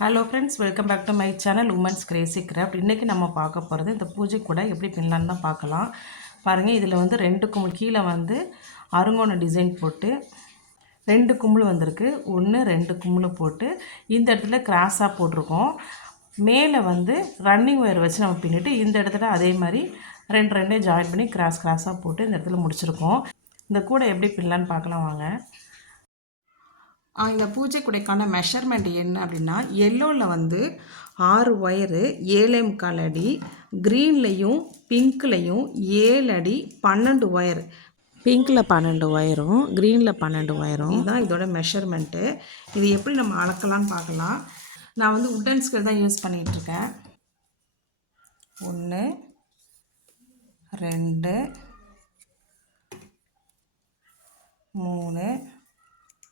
Hello friends, welcome back to my channel women's crazy craft. இன்றைக்கி நம்ம பார்க்க போகிறது இந்த பூஜை கூட எப்படி பின்னலான்னு தான் பார்க்கலாம். பாருங்கள், இதில் வந்து 2 கும்பல் கீழே வந்து அருங்கோண டிசைன் போட்டு 2 கும்பல் வந்திருக்கு. 1 2 கும்பல் போட்டு இந்த இடத்துல கிராஸாக போட்டிருக்கோம். மேலே வந்து ரன்னிங் ஒயர் வச்சு நம்ம பின்னிட்டு இந்த இடத்துல அதே மாதிரி 2 ஜாயின் பண்ணி கிராஸாக போட்டு இந்த இடத்துல முடிச்சிருக்கோம். இந்த கூடை எப்படி பின்னலான்னு பார்க்கலாம் வாங்க. இந்த பூஜை கூடைக்கான மெஷர்மெண்ட் என்ன அப்படின்னா, எல்லோவில் வந்து 6 ஒயரு 7.25 அடி, க்ரீன்லேயும் பிங்க்லேயும் 7 அடி 12 ஒயர். பிங்க்கில் 12 ஒயரும் க்ரீனில் 12 ஒயரும் இதுதான் இதோட மெஷர்மெண்ட்டு. இது எப்படி நம்ம அளக்கலான்னு பார்க்கலாம். நான் வந்து உட்டன் ஸ்கேல் தான் யூஸ் பண்ணிகிட்ருக்கேன். 1 2 3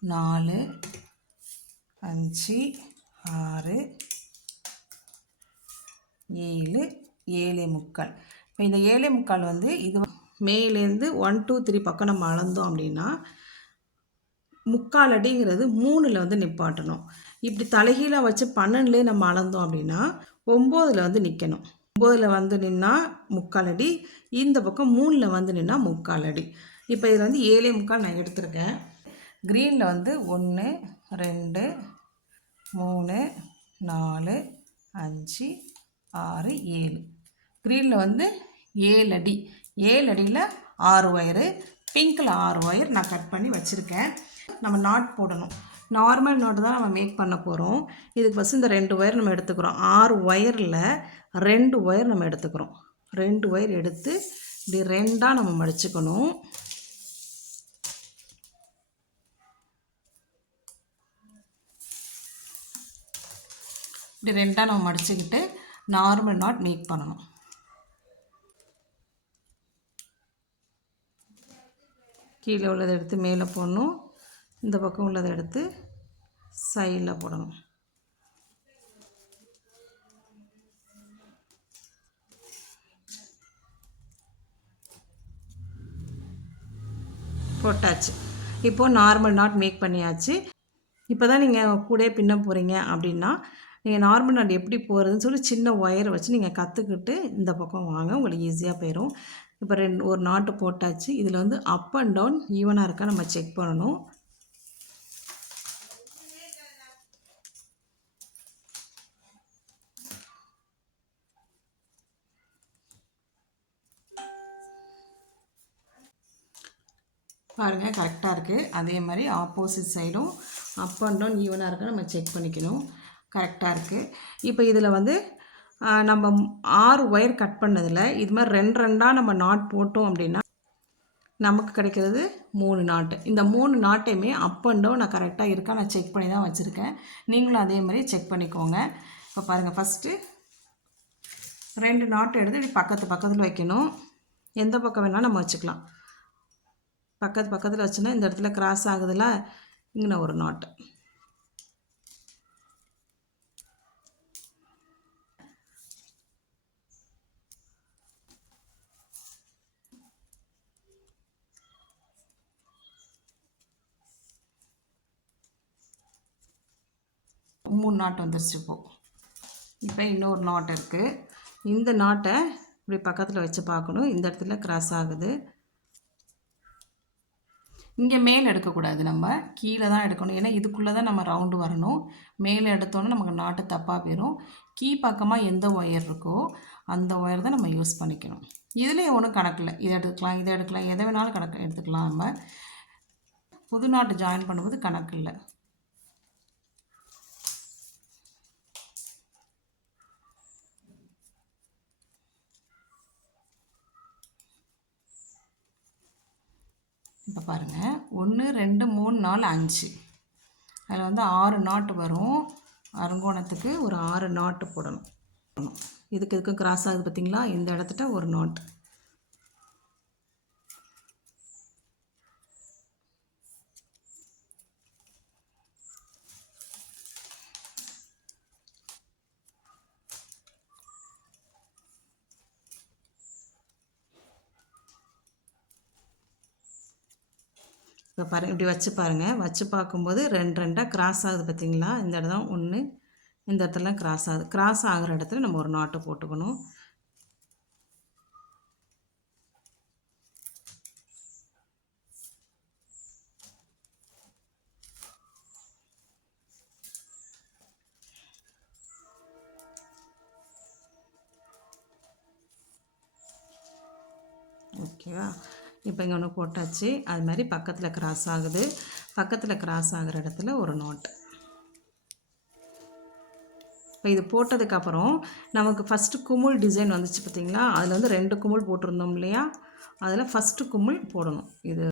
4 5 6 7 7.25. இப்போ இந்த 7.25 வந்து இது மேலேருந்து 1 2 3 பக்கம் நம்ம அளந்தோம் அப்படின்னா 3/4 அடிங்கிறது 3ல் வந்து நிப்பாட்டணும். இப்படி தலைகீழாக வச்சு 12லே நம்ம அளந்தோம் அப்படின்னா 9ல் வந்து நிற்கணும். 9ல் வந்து நின்னா 3/4 அடி, இந்த பக்கம் 3ல் வந்து நின்னா 3/4 அடி. இப்போ இதில் வந்து 7.25 நான் எடுத்திருக்கேன். க்ரீனில் வந்து 1 2 3 4 5 6 7. க்ரீனில் வந்து 7 அடி, 7 அடியில் 6 ஒயரு, பிங்க்கில் 6 ஒயர் நான் கட் பண்ணி வச்சுருக்கேன். நம்ம நாட் போடணும். நார்மல் நாட் தான் நம்ம மேக் பண்ண போகிறோம். இதுக்கு ஃபஸ்ட்டு இந்த 2 ஒயர் நம்ம எடுத்துக்கிறோம். 6 ஒயரில் 2 ஒயர் நம்ம எடுத்துக்கிறோம். 2 ஒயர் எடுத்து இப்படி 2ஆக நம்ம மடிச்சுக்கணும். இப்படி 2ஆக நம்ம மடிச்சுக்கிட்டு நார்மல் நாட் மேக் பண்ணணும். கீழே உள்ளதை எடுத்து மேலே போடணும், இந்த பக்கம் உள்ளதை எடுத்து சைடில் போடணும். போட்டாச்சு. இப்போது நார்மல் நாட் மேக் பண்ணியாச்சு. இப்போ தான் நீங்கள் கூட பின்ன போகிறீங்க அப்படின்னா நீங்கள் நார்மல் நாட் எப்படி போகிறதுன்னு சொல்லி சின்ன ஒயரை வச்சு நீங்கள் கற்றுக்கிட்டு இந்த பக்கம் வாங்க, உங்களுக்கு ஈஸியாக போயிடும். இப்போ ஒரு நாட்டு போட்டாச்சு. இதில் வந்து அப் அண்ட் டவுன் ஈவனாக இருக்கா நம்ம செக் பண்ணணும். பாருங்கள், கரெக்டாக இருக்குது. அதே மாதிரி ஆப்போசிட் சைடும் அப் அண்ட் டவுன் ஈவனாக இருக்கா நம்ம செக் பண்ணிக்கணும். கரெக்டாக இருக்குது. இப்போ இதில் வந்து நம்ம 6 ஒயர் கட் பண்ணதில் இது மாதிரி 2 நம்ம நாட் போட்டோம் அப்படின்னா நமக்கு கிடைக்கிறது 3 நாட்டு. இந்த 3 நாட்டையுமே அப் அண்ட் டவுன் நான் கரெக்டாக இருக்கா நான் செக் பண்ணி தான் வச்சுருக்கேன். நீங்களும் அதே மாதிரி செக் பண்ணிக்கோங்க. இப்போ பாருங்கள், ஃபஸ்ட்டு 2 நாட்டு எடுத்து இப்படி பக்கத்தில் வைக்கணும். எந்த பக்கம் வேணாலும் நம்ம வச்சுக்கலாம். பக்கத்தில் வச்சுன்னா இந்த இடத்துல கிராஸ் ஆகுதுல, இங்கே ஒரு நாட்டு. மூணு நாட்டு வந்துருச்சு. இப்போ இன்னொரு நாட் இருக்குது. இந்த நாட்டை இப்படி பக்கத்தில் வச்சு பார்க்கணும். இந்த இடத்துல கிராஸ் ஆகுது. இங்கே மேலே எடுக்கக்கூடாது, நம்ம கீழே தான் எடுக்கணும். ஏன்னா இதுக்குள்ளே தான் நம்ம ரவுண்டு வரணும். மேலே எடுத்தோன்னே நமக்கு நாட்டு தப்பாக போயிடும். பக்கமாக எந்த ஒயர் இருக்கோ அந்த ஒயர் தான் நம்ம யூஸ் பண்ணிக்கணும். இதுலேயே ஒன்றும் கணக்கில்லை. இதை எடுக்கலாம், எதை வேணாலும் கணக்கு எடுத்துக்கலாம். நம்ம புது நாட்டு ஜாயின் பண்ணும்போது கணக்கு இல்லை. இப்போ பாருங்கள், 1 2 3 4 5. அதில் வந்து 6 நாட்டு வரும். அருங்கோணத்துக்கு ஒரு 6 நாட்டு போடணும். இதுக்கு கிராஸ் ஆகுது பார்த்திங்களா, இந்த இடத்துல ஒரு நாட்டு. இப்போ பாருங்கள், இப்படி வச்சு பாருங்கள். வச்சு பார்க்கும்போது 2 கிராஸ் ஆகுது பார்த்திங்களா. இந்த இடம் 1 இந்த இடத்துல கிராஸ் ஆகுது. கிராஸ் ஆகிற இடத்துல நம்ம ஒரு நாட்டை போட்டுக்கணும். ஓகேவா? இப்போ இங்கே ஒன்று போட்டாச்சு. அது மாதிரி பக்கத்தில் கிராஸ் ஆகுது. பக்கத்தில் கிராஸ் ஆகிற இடத்துல ஒரு நாட். இப்போ இது போட்டதுக்கப்புறம் நமக்கு ஃபஸ்ட்டு குமிழ் டிசைன் வந்துச்சு பார்த்திங்களா? அதில் வந்து 2 குமிழ் போட்டிருந்தோம் இல்லையா? அதில் ஃபஸ்ட்டு குமிழ் போடணும். இது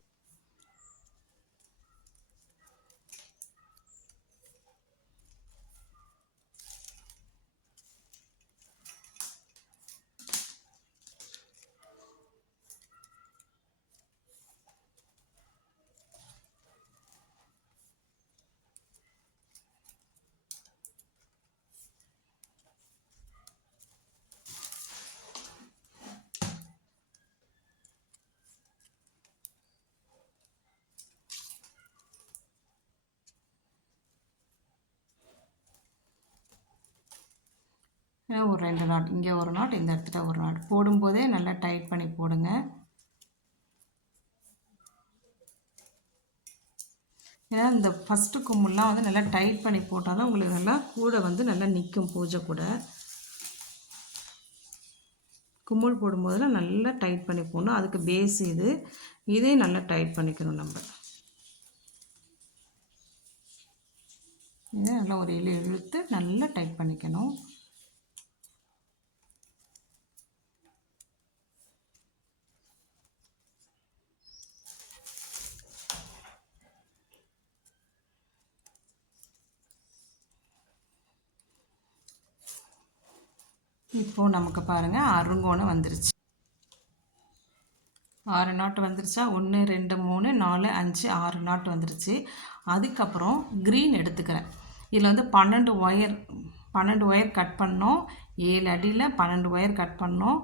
ஒரு 2 நாட், இங்கே ஒரு நாட், இந்த இடத்துல ஒரு நாட் போடும்போதே நல்லா டைட் பண்ணி போடுங்க. ஏன்னா இந்த ஃபஸ்ட்டு கும்முலாம் வந்து நல்லா டைட் பண்ணி போட்டால் தான் உங்களுக்கு நல்லா கூட வந்து நல்லா நிற்கும். பூஜை கூட கும்முள் போடும்போதெல்லாம் நல்லா டைட் பண்ணி போடணும். அதுக்கு பேஸ் இதே நல்லா டைட் பண்ணிக்கணும். நம்ம இதை நல்லா ஒரு இழுத்து நல்லா டைட் பண்ணிக்கணும். இப்போது நமக்கு பாருங்கள் அருங்கோணம் வந்துருச்சு. 6 நாட்டு வந்துருச்சா? 1 2 3 4 5 6 நாட்டு வந்துருச்சு. அதுக்கப்புறம் க்ரீன் எடுத்துக்கிறேன். இதில் வந்து 12 ஒயர் கட் பண்ணோம். 7 அடியில் 12 ஒயர் கட் பண்ணோம்.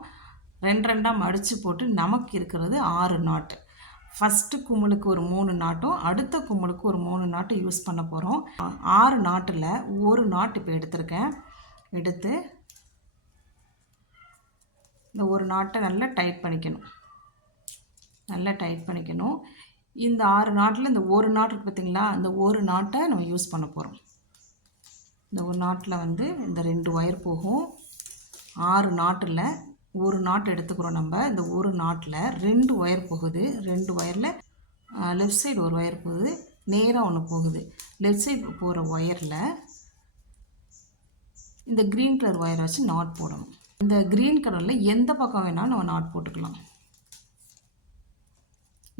2 மடித்து போட்டு நமக்கு இருக்கிறது 6 நாட்டு. ஃபஸ்ட்டு கும்முளுக்கு ஒரு 3 நாட்டும் அடுத்த கும்முளுக்கு ஒரு 3 நாட்டு யூஸ் பண்ண போகிறோம். 6 நாட்டில் ஒரு நாட்டு இப்போ எடுத்திருக்கேன். எடுத்து இந்த ஒரு நாட்டை நல்லா டைட் பண்ணிக்கணும். இந்த 6 நாட்டில் இந்த ஒரு நாட்டு இருக்குது பார்த்திங்களா? இந்த ஒரு நாட்டை நம்ம யூஸ் பண்ண போகிறோம். இந்த ஒரு நாட்டில் வந்து இந்த 2 ஒயர் போகும். 6 நாட்டில் ஒரு நாட்டு எடுத்துக்கிறோம் நம்ம. இந்த ஒரு நாட்டில் 2 ஒயர் போகுது. 2 ஒயரில் லெஃப்ட் சைடு ஒரு ஒயர் போகுது, நேராக ஒன்று போகுது. லெஃப்ட் சைடு போகிற ஒயரில் இந்த க்ரீன் கலர் ஒயரை வச்சு நாட் போடணும். இந்த க்ரீன் கலரில் எந்த பக்கம் வேணாலும் நம்ம நாட் போட்டுக்கலாம்.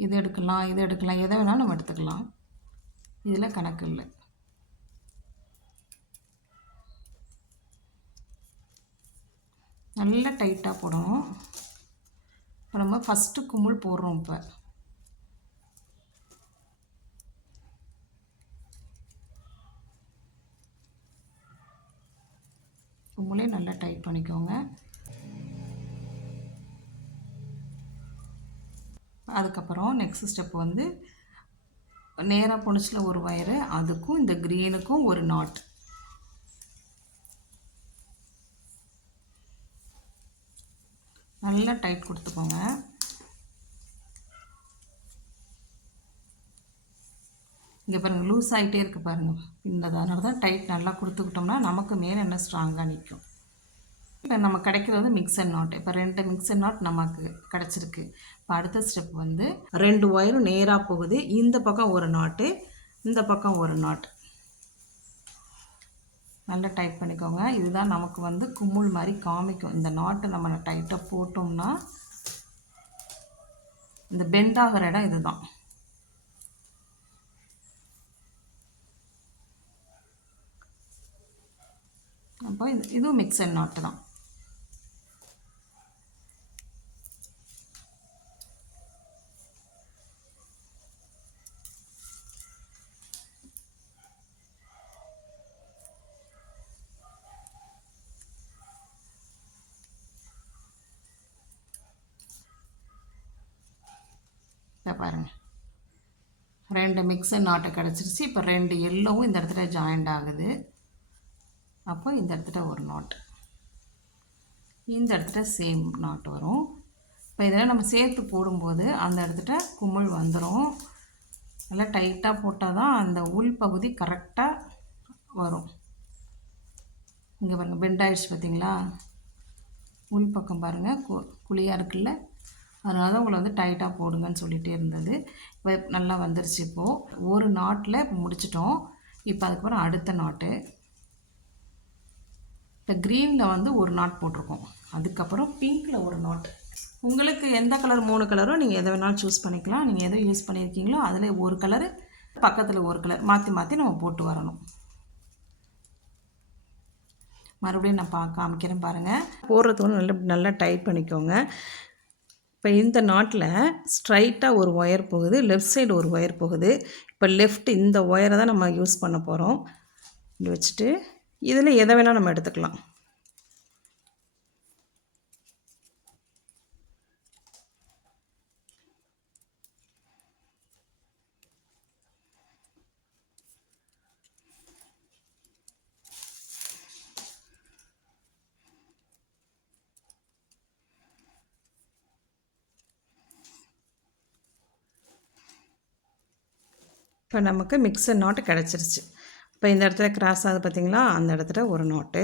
இது எடுக்கலாம், எதை வேணாலும் நம்ம எடுத்துக்கலாம். இதில் கணக்கு இல்லை. நல்லா டைட்டாக போடணும். இப்போ நம்ம ஃபஸ்ட்டு கும்முள் போடுறோம். இப்போ கும்முளே நல்லா டைட் பண்ணிக்கோங்க. அதுக்கப்புறம் நெக்ஸ்ட் ஸ்டெப் வந்து நேராக பொணிச்சில் ஒரு ஒயரு, அதுக்கும் இந்த க்ரீனுக்கும் ஒரு நாட். நல்லா டைட் கொடுத்துக்கோங்க. இங்கே பாருங்கள் லூஸ் ஆகிட்டே இருக்குது பாருங்கள். அதனால தான் டைட் நல்லா கொடுத்துக்கிட்டோம்னா நமக்கு மேலே என்ன ஸ்ட்ராங்காக நிற்கும். இப்போ நம்ம கிடைக்கிறது மிக்சர் நாட். இப்போ 2 மிக்சர் நாட் நமக்கு கிடச்சிருக்கு. இப்போ அடுத்த ஸ்டெப் வந்து 2 ஒயரும் நேராக போகுது. இந்த பக்கம் ஒரு நாட்டு, இந்த பக்கம் ஒரு நாட். நல்லா டைட் பண்ணிக்கோங்க. இதுதான் நமக்கு வந்து கும்முள் மாதிரி காமிக்கும். இந்த நாட்டை நம்ம டைட்டாக போட்டோம்னா இந்த பெண்ட் ஆகிற இடம் இதுதான். அப்போ இதுவும் மிக்சர் நாட்டு தான். இப்போ பாருங்கள் 2 மிக்சர் நாட்டை கிடச்சிருச்சு. இப்போ 2 எல்லோவும் இந்த இடத்துல ஜாயிண்ட் ஆகுது. அப்போ இந்த இடத்துல ஒரு நாட், இந்த இடத்துல சேம் நாட் வரும். இப்போ இதெல்லாம் நம்ம சேர்த்து போடும்போது அந்த இடத்துல குமிழ் வந்துடும். நல்லா டைட்டாக போட்டால் தான் அந்த உள் பகுதி கரெக்டாக வரும். இங்கே பாருங்கள், பெண்ட் ஆகிடுச்சு பார்த்தீங்களா? உள் பக்கம் பாருங்கள் குழியாக இருக்குல்ல, அதனால தான் உங்களை வந்து டைட்டாக போடுங்கன்னு சொல்லிகிட்டே இருந்தது. இப்போ நல்லா வந்துருச்சு. இப்போது ஒரு நாட்டில் இப்போ முடிச்சிட்டோம். இப்போ அதுக்கப்புறம் அடுத்த நாட்டு, இப்போ க்ரீனில் வந்து ஒரு நாட் போட்டிருக்கோம். அதுக்கப்புறம் பிங்க்கில் ஒரு நாட். உங்களுக்கு எந்த கலர் 3 கலரோ நீங்கள் எதை வேணாலும் சூஸ் பண்ணிக்கலாம். நீங்கள் எதை யூஸ் பண்ணியிருக்கீங்களோ அதில் ஒரு கலரு, பக்கத்தில் ஒரு கலர் மாற்றி மாற்றி நம்ம போட்டு வரணும். மறுபடியும் நான் காமிக்கிறேன் பாருங்கள். போடுறது ஒன்று நல்லா டைட் பண்ணிக்கோங்க. இப்போ இந்த நாட்டில் ஸ்ட்ரைட்டாக ஒரு ஒயர் போகுது, லெஃப்ட் சைடு ஒரு ஒயர் போகுது. இப்போ லெஃப்ட் இந்த ஒயரை தான் நம்ம யூஸ் பண்ண போகிறோம். இப்படி வச்சுட்டு இதில் எதை வேணால் நம்ம எடுத்துக்கலாம். இப்போ நமக்கு மிக்சர் நாட்டு கிடச்சிருச்சு. இப்போ இந்த இடத்துல கிராஸ் ஆகுது பார்த்திங்களா, அந்த இடத்துல ஒரு நாட்டு.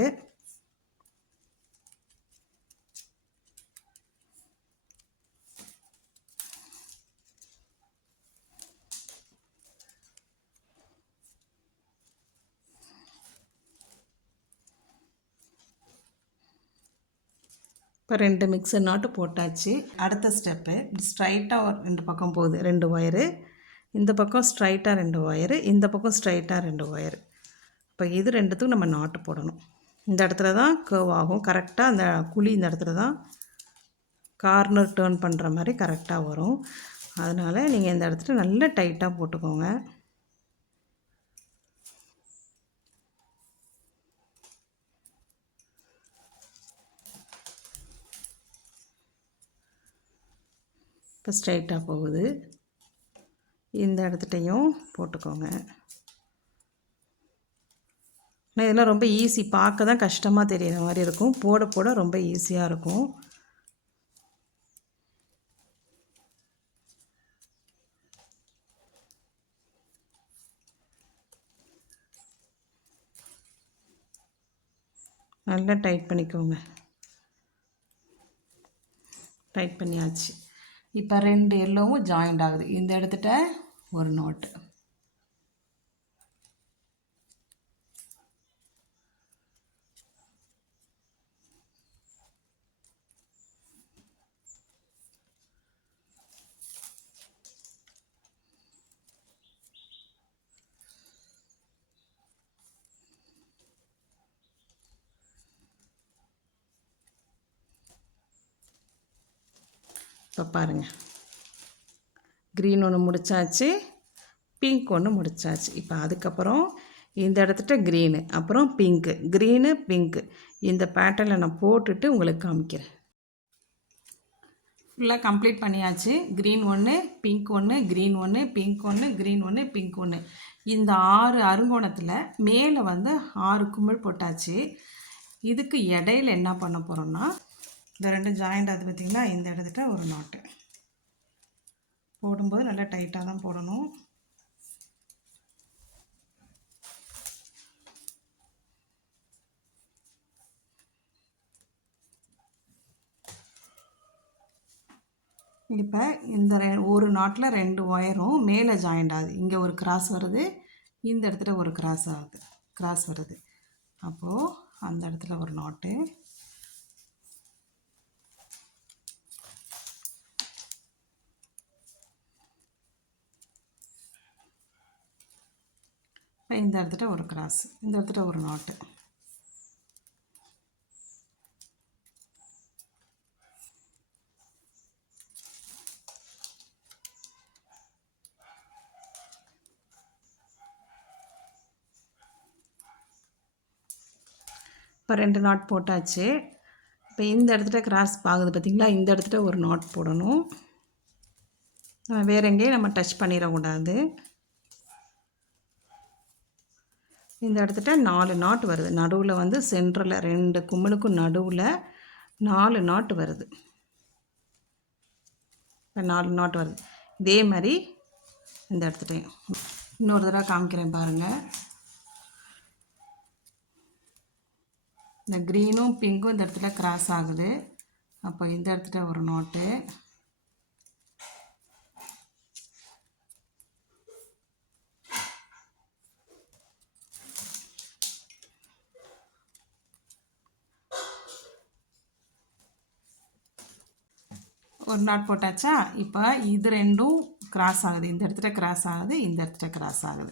இப்போ 2 மிக்சர் நாட்டு போட்டாச்சு. அடுத்த ஸ்டெப்பு, ஸ்ட்ரைட்டாக 2 பக்கம் போகுது 2 ஒயரு, இந்த பக்கம் ஸ்ட்ரைட்டாக 2 ஒயரு, இந்த பக்கம் ஸ்ட்ரைட்டாக 2 ஒயரு. இப்போ இது ரெண்டுத்துக்கும் நம்ம நாட்டு போடணும். இந்த இடத்துல தான் கர்வ் ஆகும். கரெக்டாக அந்த குழி இந்த இடத்துல தான் கார்னர் டேர்ன் பண்ணுற மாதிரி கரெக்டாக வரும். அதனால் நீங்கள் இந்த இடத்துல நல்லா டைட்டாக போட்டுக்கோங்க. இப்போ ஸ்ட்ரைட்டாக போகுது. இந்த இடத்துட்டையும் போட்டுக்கோங்க. ஆனால் இதெல்லாம் ரொம்ப ஈஸி, பார்க்க தான் கஷ்டமாக தெரிகிற மாதிரி இருக்கும், போட போட ரொம்ப ஈஸியாக இருக்கும். நல்லா டைட் பண்ணிக்கோங்க. டைட் பண்ணியாச்சு. இப்போ 2 எல்லோவும் ஜாயிண்ட் ஆகுது. இந்த இடத்துட்ட ஒரு நாட்டு, இப்போ பாருங்கள், க்ரீன் ஒன்று முடித்தாச்சு, பிங்க் ஒன்று முடித்தாச்சு. இப்போ அதுக்கப்புறம் இந்த இடத்துட்ட க்ரீனு, அப்புறம் பிங்க்கு, க்ரீனு பிங்க்கு, இந்த பேட்டர்னில் நான் போட்டுட்டு உங்களுக்கு காமிக்கிறேன். ஃபுல்லாக கம்ப்ளீட் பண்ணியாச்சு. க்ரீன் ஒன்று, பிங்க் ஒன்று, க்ரீன் ஒன்று, பிங்க் ஒன்று, க்ரீன் ஒன்று, பிங்க் ஒன்று. இந்த 6 அருங்கோணத்தில் மேலே வந்து 6 குமிழ் போட்டாச்சு. இதுக்கு இடையில என்ன பண்ண போகிறோம்னா, இந்த 2 ஜாயிண்ட் அது பார்த்திங்களா, இந்த இடத்துட்ட ஒரு நாட்டு போடும்போது நல்லா டைட்டாக தான் போடணும். இப்போ இந்த ஒரு நாட்டில் 2 ஒயரும் மேலே ஜாயிண்ட் ஆகுது. இங்கே ஒரு கிராஸ் வருது, இந்த இடத்துல ஒரு கிராஸ் வருது. அப்போது அந்த இடத்துல ஒரு நாட்டு, இந்த இடத்துல ஒரு கிராஸ், இந்த இடத்துல ஒரு நாட்டு. இப்போ 2 நாட் போட்டாச்சு. இப்போ இந்த இடத்துல கிராஸ் ஆகுது பார்த்திங்களா, இந்த இடத்துல ஒரு நாட் போடணும். வேறு எங்கேயும் நம்ம டச் பண்ணிடக்கூடாது. இந்த இடத்துல 4 நாட் வருது. நடுவில் வந்து சென்டரில் 2 குமிழுக்கும் நடுவில் 4 நாட் வருது. இப்போ 4 நாட் வருது. இதே மாதிரி இந்த இடத்துலையும் இன்னொரு தடவை காமிக்கிறேன் பாருங்கள். இந்த க்ரீனும் பிங்க்கும் இந்த இடத்துல கிராஸ் ஆகுது. அப்போ இந்த இடத்துல ஒரு நாட்டு, ஒரு நாட் போட்டாச்சா. இப்போ இது ரெண்டும் கிராஸ் ஆகுது. இந்த இடத்துல கிராஸ் ஆகுது, இந்த இடத்துல கிராஸ் ஆகுது.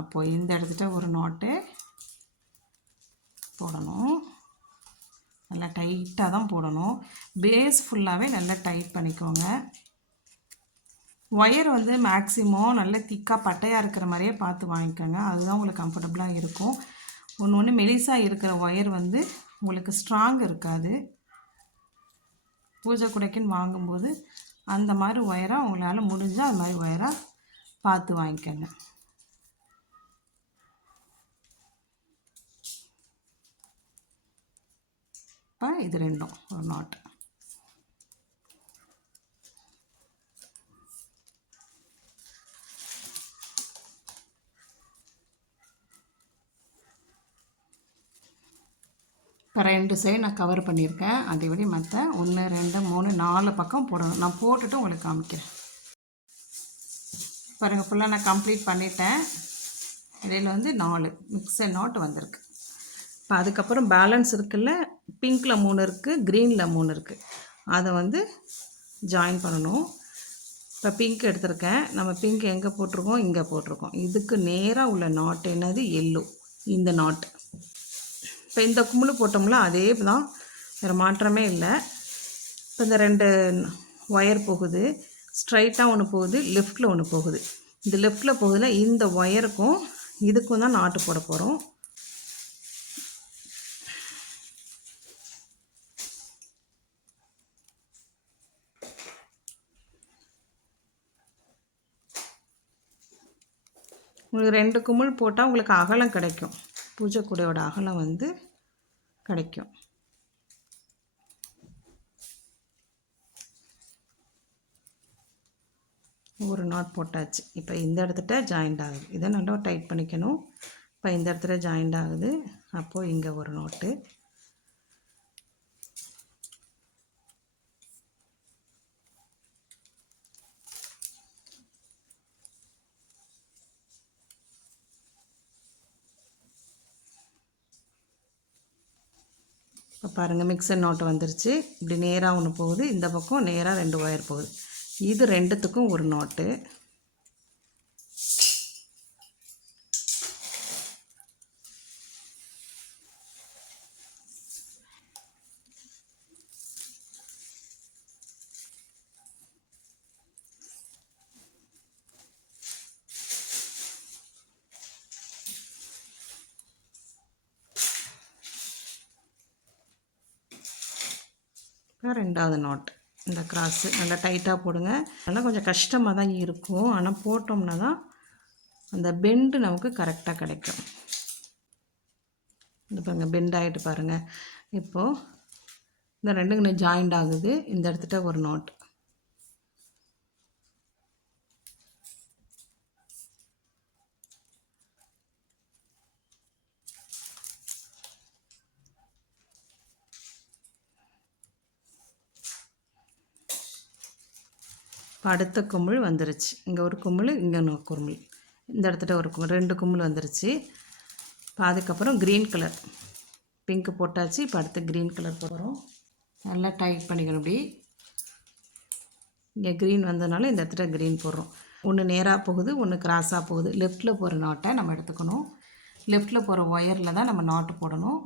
அப்போது இந்த இடத்துல ஒரு நாட்டு போடணும். நல்லா டைட்டாக தான் போடணும். பேஸ் ஃபுல்லாகவே நல்லா டைட் பண்ணிக்கோங்க. ஒயர் வந்து மேக்ஸிமம் நல்ல திக்காக பட்டையாக இருக்கிற மாதிரியே பார்த்து வாங்கிக்கோங்க. அதுதான் உங்களுக்கு கம்ஃபர்டபுளாக இருக்கும். ஒன்று மெலிசாக இருக்கிற ஒயர் வந்து உங்களுக்கு ஸ்ட்ராங் இருக்காது. பூஜை குடைக்குன்னு வாங்கும்போது அந்த மாதிரி ஒயராக உங்களால் முடிஞ்சால் அது மாதிரி ஒயராக பார்த்து வாங்கிக்கோங்க. இப்போ இது ரெண்டும் ஒரு நாட். இப்போ 2 சைடு நான் கவர் பண்ணியிருக்கேன். அதேபடி மற்ற 1 2 3 4 பக்கம் போடணும். நான் போட்டுட்டு உங்களுக்கு காமிக்கிறேன். பாருங்கள், ஃபுல்லாக நான் கம்ப்ளீட் பண்ணிட்டேன். இடையில் வந்து 4 மிக்சட் நாட் வந்திருக்கு. இப்போ அதுக்கப்புறம் பேலன்ஸ் இருக்குல்ல, பிங்க்கில் 3 இருக்குது, க்ரீனில் 3 இருக்குது. அதை வந்து ஜாயின் பண்ணணும். இப்போ பிங்க் எடுத்திருக்கேன். நம்ம பிங்க் எங்கே போட்டிருக்கோம்? இங்கே போட்டிருக்கோம். இதுக்கு நேராக உள்ள நாட் என்னது? எல்லோ. இந்த நாட். இப்போ இந்த கும்பலு போட்டோம்ல, அதே தான், வேறு மாற்றமே இல்லை. இப்போ இந்த 2 ஒயர் போகுது, ஸ்ட்ரைட்டாக ஒன்று போகுது, லெஃப்டில் ஒன்று போகுது. இந்த லெஃப்டில் போகுதுல, இந்த ஒயருக்கும் இதுக்கும் தான் நாட்டு போட போகிறோம். உங்களுக்கு 2 குமிழ் போட்டால் உங்களுக்கு அகலம் கிடைக்கும். பூஜை கூடையோட அகலம் வந்து கிடைக்கும். ஒரு நாட் போட்டாச்சு. இப்போ இந்த இடத்துல ஜாயிண்ட் ஆகுது. இதை நல்லா டைட் பண்ணிக்கணும். இப்போ இந்த இடத்துல ஜாயிண்ட் ஆகுது. அப்போது இங்கே ஒரு நாட்டு, இப்போ பாருங்கள் மிக்சர் நாட்டு வந்துருச்சு. இப்படி நேராக ஒன்று போகுது, இந்த பக்கம் நேராக 2 ஒயர் போகுது. இது ரெண்டுத்துக்கும் ஒரு நாட்டு. ரெண்டாவது நாட் இந்த கிராஸு நல்லா டைட்டாக போடுங்க. நல்லா கொஞ்சம் கஷ்டமாக தான் இருக்கும், ஆனால் போட்டோம்னா தான் அந்த பெண்டு நமக்கு கரெக்டாக கிடைக்கும். இந்த பாருங்கள், பெண்ட் ஆகிட்டு பாருங்கள். இப்போது இந்த ரெண்டுங்க ஜாயிண்ட் ஆகுது. இந்த இடத்துல ஒரு நாட். அடுத்த குமிழ் வந்துருச்சு. இங்கே ஒரு குமிழ், இங்கே ஒரு குமிழ், இந்த இடத்துல ஒரு குமிழ், 2 குமிழ் வந்துருச்சு. இப்போ அதுக்கப்புறம் க்ரீன் கலர், பிங்க்கு போட்டாச்சு. இப்போ அடுத்து க்ரீன் கலர் போடுறோம். நல்லா டைட் பண்ணிக்கணும். இப்படி இங்கே க்ரீன் வந்ததுனால இந்த இடத்துல க்ரீன் போடுறோம். ஒன்று நேராக போகுது, ஒன்று கிராஸாக போகுது. லெஃப்ட்டில் போகிற நாட்டை நம்ம எடுத்துக்கணும். லெஃப்ட்டில் போகிற ஒயரில் தான் நம்ம நாட்டு போடணும்.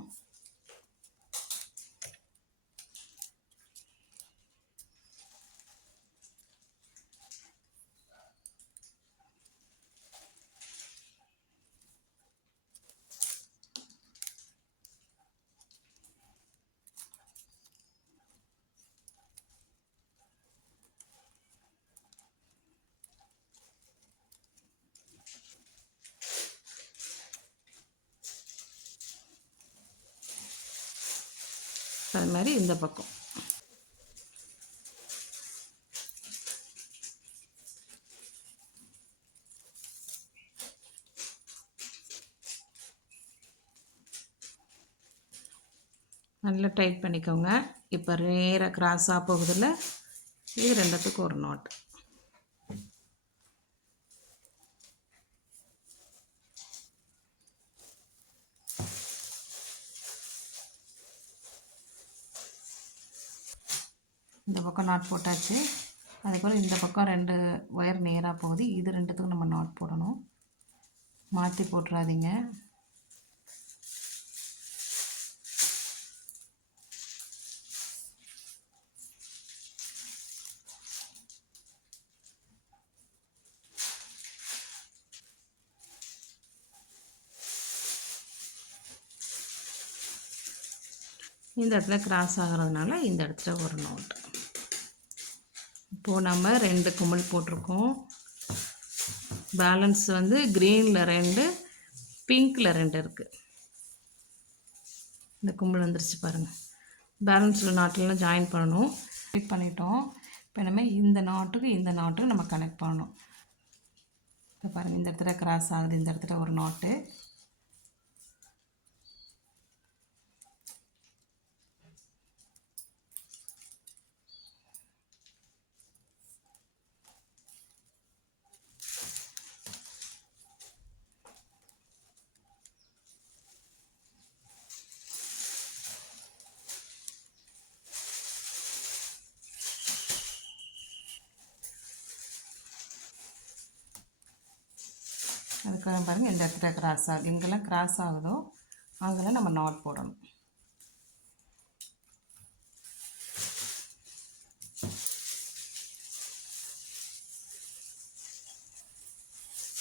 அது மாதிரி இந்த பக்கம். நல்லா டைட் பண்ணிக்கோங்க. இப்போ நேராக கிராஸாக போகுதில்ல, இது ரெண்டுத்துக்கும் ஒரு நாட். இந்த பக்கம் நாட் போட்டாச்சு. அதுக்கப்புறம் இந்த பக்கம் 2 ஒயர் நேராக போகுது, இது ரெண்டுத்துக்கும் நம்ம நாட் போடணும். மாற்றி போட்டுறாதீங்க. இந்த இடத்துல கிராஸ் ஆகிறதுனால இந்த இடத்துல ஒரு நாட். இப்போது நம்ம 2 குமிழ் போட்டிருக்கோம். பேலன்ஸ் வந்து க்ரீனில் 2, பிங்க்கில் 2 இருக்குது. இந்த குமிழ் வந்துருச்சு பாருங்கள். பேலன்ஸில் நாட்டிலாம் ஜாயின் பண்ணணும். கனெக்ட் பண்ணிட்டோம். இப்போ நம்ம இந்த நாட்டுக்கு நம்ம கனெக்ட் பண்ணணும். இப்போ பாருங்கள், இந்த இடத்துல கிராஸ் ஆகுது, இந்த இடத்துல ஒரு நாட்டு. அதுக்காக பாருங்கள், இந்த இடத்துல கிராஸ் ஆகுது. எங்கெல்லாம் கிராஸ் ஆகுதோ அங்கெல்லாம் நம்ம நாட் போடணும்.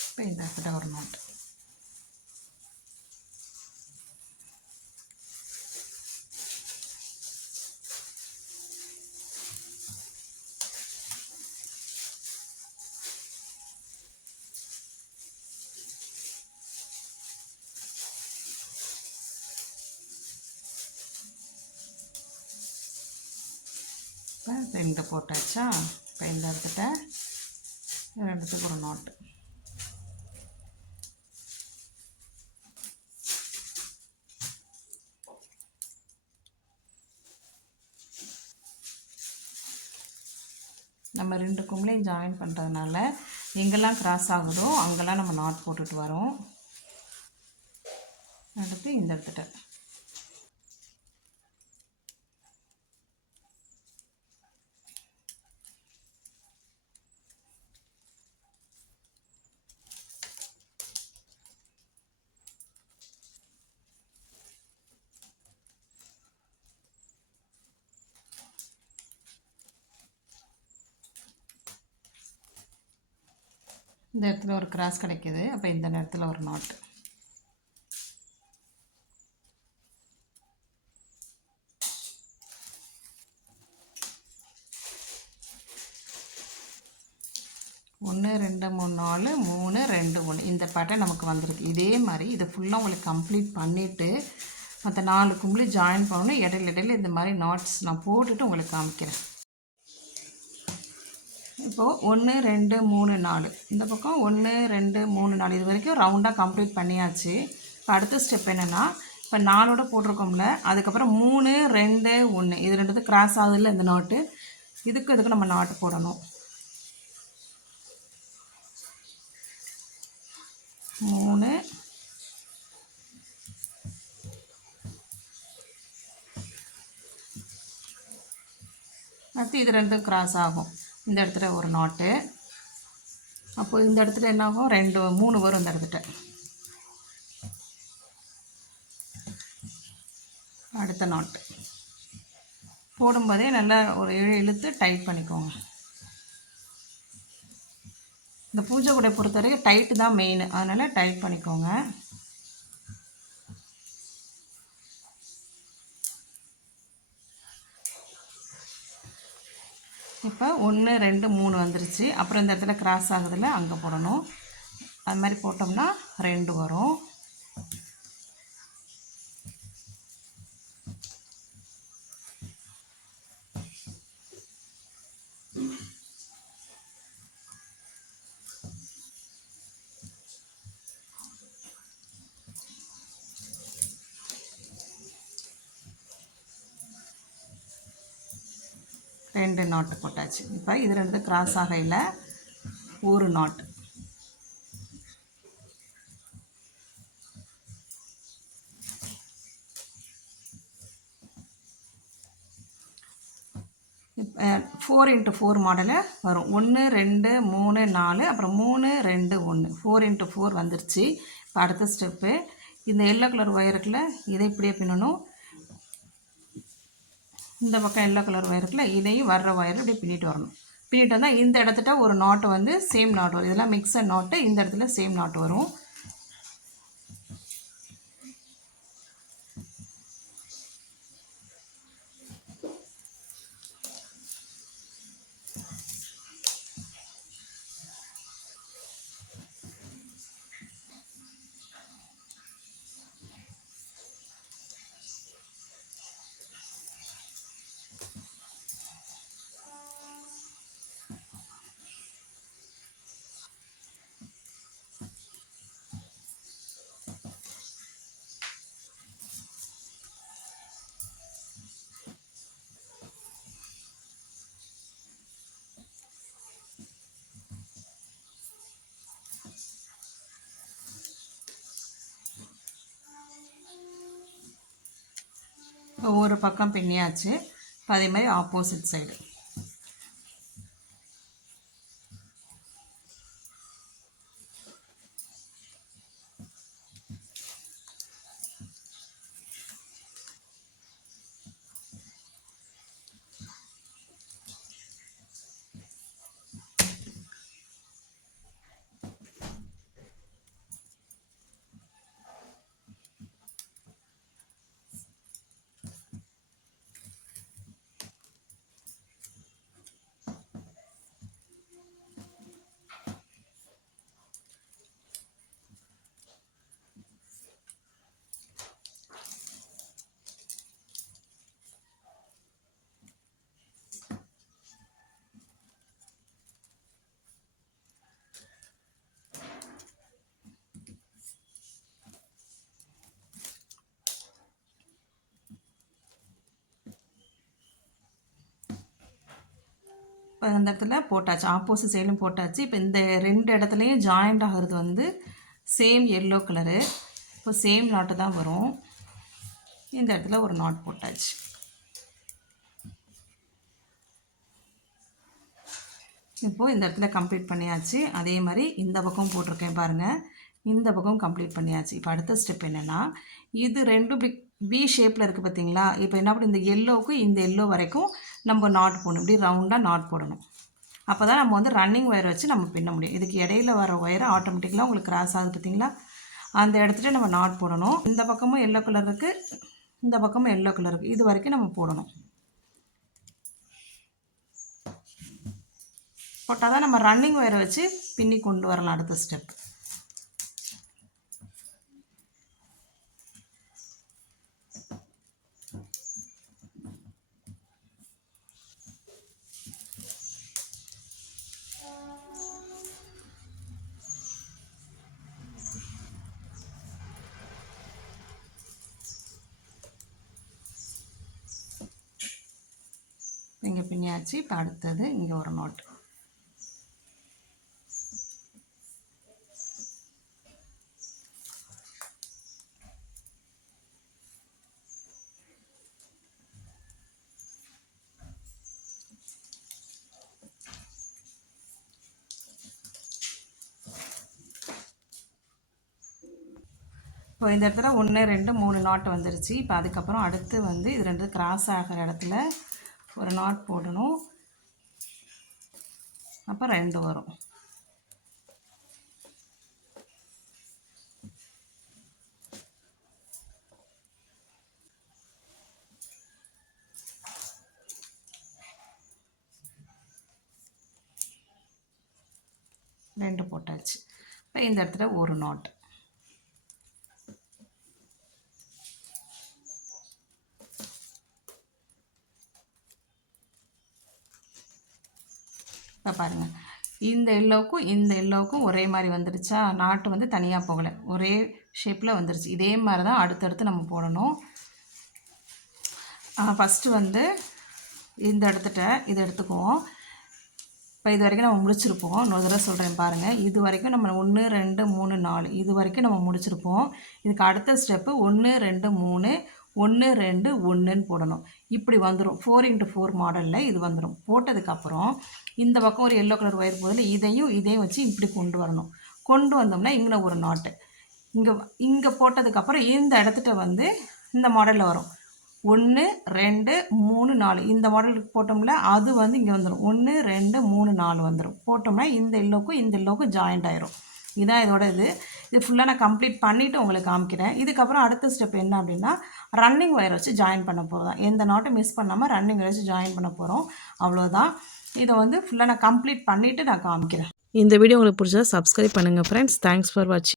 இப்போ இந்த இடத்துல ஒரு நாட். இப்போ 2 போட்டாச்சா. இப்போ இந்த இடத்துல ரெண்டுத்துக்கு ஒரு நாட்டு. நம்ம 2 குமிழையும் ஜாயின் பண்ணுறதுனால எங்கெல்லாம் கிராஸ் ஆகுதோ அங்கெல்லாம் நம்ம நாட் போட்டுட்டு வரோம். அடுத்து இந்த இடத்துல இந்த இடத்துல ஒரு கிராஸ் கிடைக்கிது. அப்போ இந்த நேரத்தில் ஒரு நாட். ஒன்று 2 3 4 3 2 1 இந்த பேட்டர்ன் நமக்கு வந்திருக்கு. இதே மாதிரி இதை ஃபுல்லாக உங்களுக்கு கம்ப்ளீட் பண்ணிவிட்டு மற்ற 4 கும்பலி ஜாயின் பண்ணணும். இடையில இந்த மாதிரி நாட்ஸ் நான் போட்டுட்டு உங்களுக்கு காமிக்கிறேன். இப்போது 1 2 3 4 இந்த பக்கம் 1 2 3 4 இது வரைக்கும் ரவுண்டாக கம்ப்ளீட் பண்ணியாச்சு. இப்போ அடுத்த ஸ்டெப் என்னென்னா, இப்போ 4ஓட போட்டிருக்கோம்ல, அதுக்கப்புறம் 3 2 1 இது ரெண்டுத்துக்கு கிராஸ் ஆகுதுல்ல இந்த நாட்டு, இதுக்கு நம்ம நாட்டு போடணும். 3 அடுத்து இது ரெண்டும் கிராஸ் ஆகும். இந்த இடத்துல ஒரு நாட்டு. அப்போது இந்த இடத்துல என்ன ஆகும், 2 3 வரும் இந்த இடத்துல. அடுத்த நாட்டு போடும்போதே நல்லா ஒரு இழுத்து டைட் பண்ணிக்கோங்க. இந்த பூஜை கூடை பொறுத்தவரைக்கும் டைட்டு தான் மெயின், அதனால் டைட் பண்ணிக்கோங்க. இப்போ 1 2 3 வந்துருச்சு. அப்புறம் இந்த இடத்துல கிராஸ் ஆகுதுல, அங்கே போடணும். அது மாதிரி போட்டோம்னா 2 வரும். 2 நாட்டு போட்டாச்சு. இப்போ இது 2 கிராஸ் ஆகையில் ஒரு நாட். இப்போ 4x4 மாடலில் வரும். 1 2 3 4 அப்புறம் 3 2 1 4x4 வந்துருச்சு. இப்போ அடுத்த ஸ்டெப்பு இந்த எல்லோ கலர் ஒயருக்குள்ள இதை இப்படியே பின்னணும். இந்த பக்கம் எல்லோ கலர் ஒயருக்குள்ள இதையும் வர்ற ஒயர் இப்படி பின்னிட்டு வரணும். பின்னிட்டு வந்தால் இந்த இடத்துல ஒரு நாட்டு வந்து சேம் நாட் வரும். இதெல்லாம் மிக்சட் நாட்டு, இந்த இடத்துல சேம் நாட்டு வரும். ஒவ்வொரு பக்கம் பின்னியாச்சு. இப்போ அதே மாதிரி ஆப்போசிட் சைடு இப்போ இந்த இடத்துல போட்டாச்சு. ஆப்போசிட் சைடும் போட்டாச்சு. இப்போ இந்த 2 இடத்துலையும் ஜாயிண்ட் ஆகிறது வந்து சேம் எல்லோ கலரு. இப்போ சேம் நாட்டு தான் வரும். இந்த இடத்துல ஒரு நாட் போட்டாச்சு. இப்போது இந்த இடத்துல கம்ப்ளீட் பண்ணியாச்சு. அதே மாதிரி இந்த பக்கம் போட்டிருக்கேன் பாருங்கள். இந்த பக்கம் கம்ப்ளீட் பண்ணியாச்சு. இப்போ அடுத்த ஸ்டெப் என்னென்னா, இது 2 வி ஷேப்பில் இருக்குது பார்த்தீங்களா? இப்போ என்ன பண்ணி இந்த எல்லோவுக்கு இந்த எல்லோ வரைக்கும் நம்ம நாட் போடணும். இப்படி ரவுண்டாக நாட் போடணும். அப்போ தான் நம்ம வந்து ரன்னிங் ஒயர் வச்சு நம்ம பின்ன முடியும். இதுக்கு இடையில வர ஒயரை ஆட்டோமேட்டிக்கலாக உங்களுக்கு கிராஸ் ஆகுது பார்த்தீங்களா? அந்த இடத்துல நம்ம நாட் போடணும். இந்த பக்கமும் எல்லோ கலர் இருக்குது, இந்த பக்கமும் எல்லோ கலர் இருக்குது. இது வரைக்கும் நம்ம போடணும். போட்டால் தான் நம்ம ரன்னிங் ஒயரை வச்சு பின்னி கொண்டு வரலாம் அடுத்த ஸ்டெப். இங்கே பின்னியாச்சு. இப்போ அடுத்தது இங்கே ஒரு நாட். இப்போ இந்த இடத்துல 1 2 3 நாட் வந்துருச்சு. இப்போ அதுக்கப்புறம் அடுத்து வந்து இது 2 கிராஸ் ஆகிற இடத்துல ஒரு நாட் போடணும். அப்போ 2 வரும். ரெண்டு போட்டாச்சு. இப்போ இந்த இடத்துல ஒரு நாட். இப்போ பாருங்கள், இந்த எல்லோவுக்கும் ஒரே மாதிரி வந்துடுச்சா? நாட்டு வந்து தனியாக போகலை, ஒரே ஷேப்பில் வந்துருச்சு. இதே மாதிரி தான் அடுத்தடுத்து நம்ம போடணும். ஃபஸ்ட்டு வந்து இந்த இடத்துட்ட இதை எடுத்துக்குவோம். இப்போ இது வரைக்கும் நம்ம முடிச்சிருப்போம். இன்னொரு தடவை சொல்கிறேன் பாருங்கள். இது வரைக்கும் நம்ம 1 2 3 4 இது வரைக்கும் நம்ம முடிச்சிருப்போம். இதுக்கு அடுத்த ஸ்டெப்பு 1 2 3 1 2 1ன்னு போடணும். இப்படி வந்துடும். 4x4 மாடலில் இது வந்துடும். போட்டதுக்கப்புறம் இந்த பக்கம் ஒரு எல்லோ கலர் ஒயர் போதில் இதையும் வச்சு இப்படி கொண்டு வரணும். கொண்டு வந்தோம்னா இங்கே ஒரு நாட்டு இங்கே போட்டதுக்கப்புறம் இந்த இடத்துட்ட வந்து இந்த மாடலில் வரும். 1 2 3 4 இந்த மாடலுக்கு போட்டோம்ல அது வந்து இங்கே வந்துடும். 1 2 3 4 வந்துடும். போட்டோம்னா இந்த எல்லோக்கும் ஜாயிண்ட் ஆயிரும். இதான் இதோட இது ஃபுல்லாக நான் கம்ப்ளீட் பண்ணிவிட்டு உங்களுக்கு காமிக்கிறேன். இதுக்கப்புறம் அடுத்த ஸ்டெப் என்ன அப்படின்னா ரன்னிங் ஒயர் வச்சு ஜாயின் பண்ண போகிறோம். எந்த நாட்டும் மிஸ் பண்ணாமல் ரன்னிங் ஒயர் வச்சு ஜாயின் பண்ண போகிறோம். அவ்வளோதான். இதை வந்து ஃபுல்லாக நான் கம்ப்ளீட் பண்ணிவிட்டு நான் காமிக்கிறேன். இந்த வீடியோ உங்களுக்கு பிடிச்சா சப்ஸ்கிரைப் பண்ணுங்கள் ஃப்ரெண்ட்ஸ். தேங்க்ஸ் ஃபார் வாட்சிங்.